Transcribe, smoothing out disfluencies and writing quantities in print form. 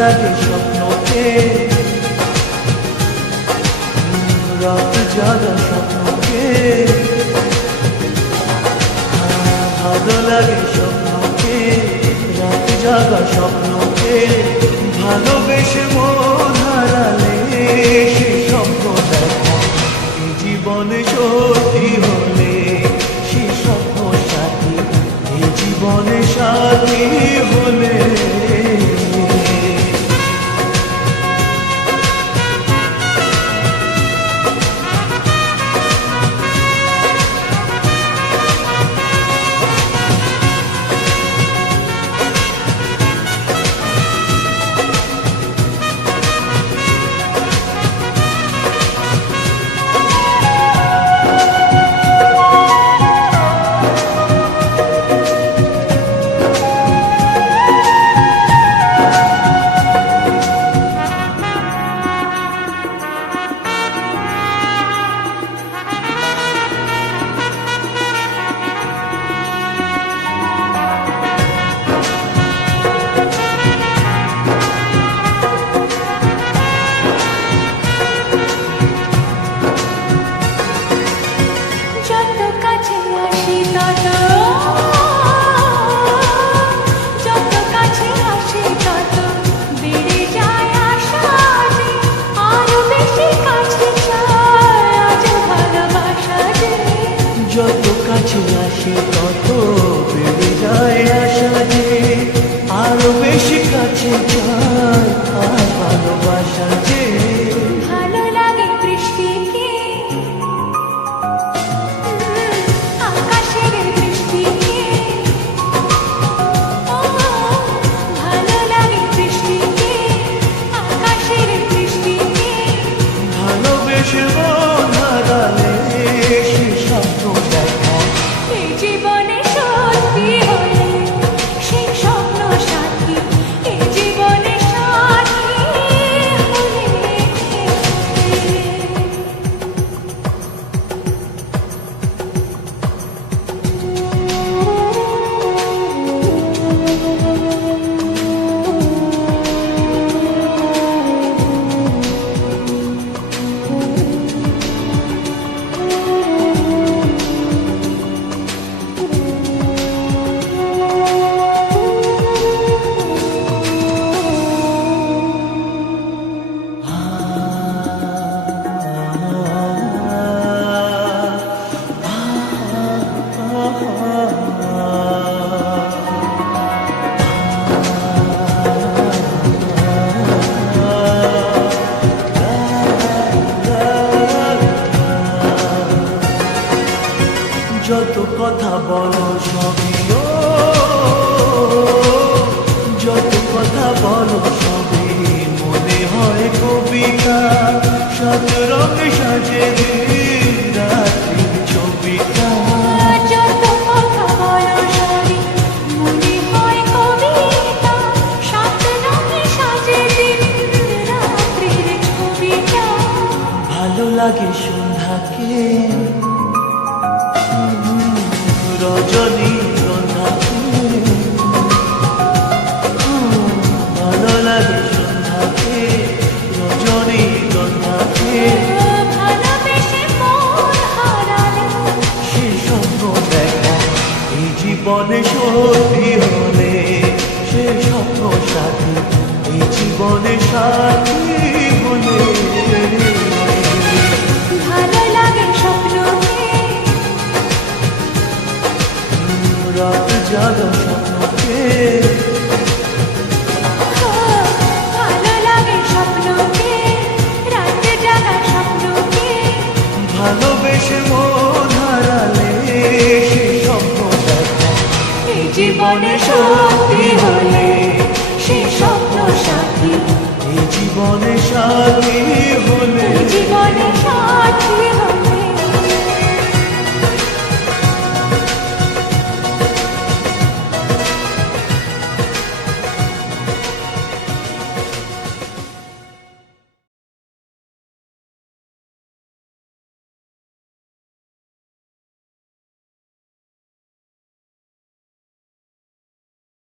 লাগে স্বপ্নকে রাত জাগা স্বপ্নকে ভালো লাগে স্বপ্নকে রাত জাগা স্বপ্নকে ভালোবেসে মন হারালে সে স্বপ্ন দেখা এই জীবনে সত্যি হলে সে স্বপ্ন সাথী এই জীবনে সাথী হলে যত কাছে আসে তত বেড়ে যায় আশা যে আরো বেশি কাছে যায় আর ভালোবাসা যে ভালো লাগে বৃষ্টিকে আকাশের বৃষ্টিকে ভালো লাগে বৃষ্টিকে আকাশের বৃষ্টিকে ভালোবেসে মন হারালে সে স্বপ্ন দেখা এই জীবনে সত্যি হলে সে স্বপ্ন সাথী এই জীবনে সাথী হলে যত কথা বলো সবই যত কথা বলো সবই মনে হয় কবিতা সাত রঙে সাজে রাত্রির ছবিটা যত কথা বলো সবই মনে হয় কবিতা সাত রঙে সাজে দিন রাত্রির ছবিটা ভালো লাগে সন্ধ্যাকে রজনী সাথী হলে ভালো লাগে স্বপ্নকে রাত জাগা স্বপ্নকে ভালো লাগে স্বপ্নকে রাত জাগা স্বপ্নকে ভালোবেসে মন হারালে সে স্বপ্ন দেখা এই জীবনে সত্যি হলে সে স্বপ্ন সাথী এই জীবনে সাথী হলে এই জীবনে সাথী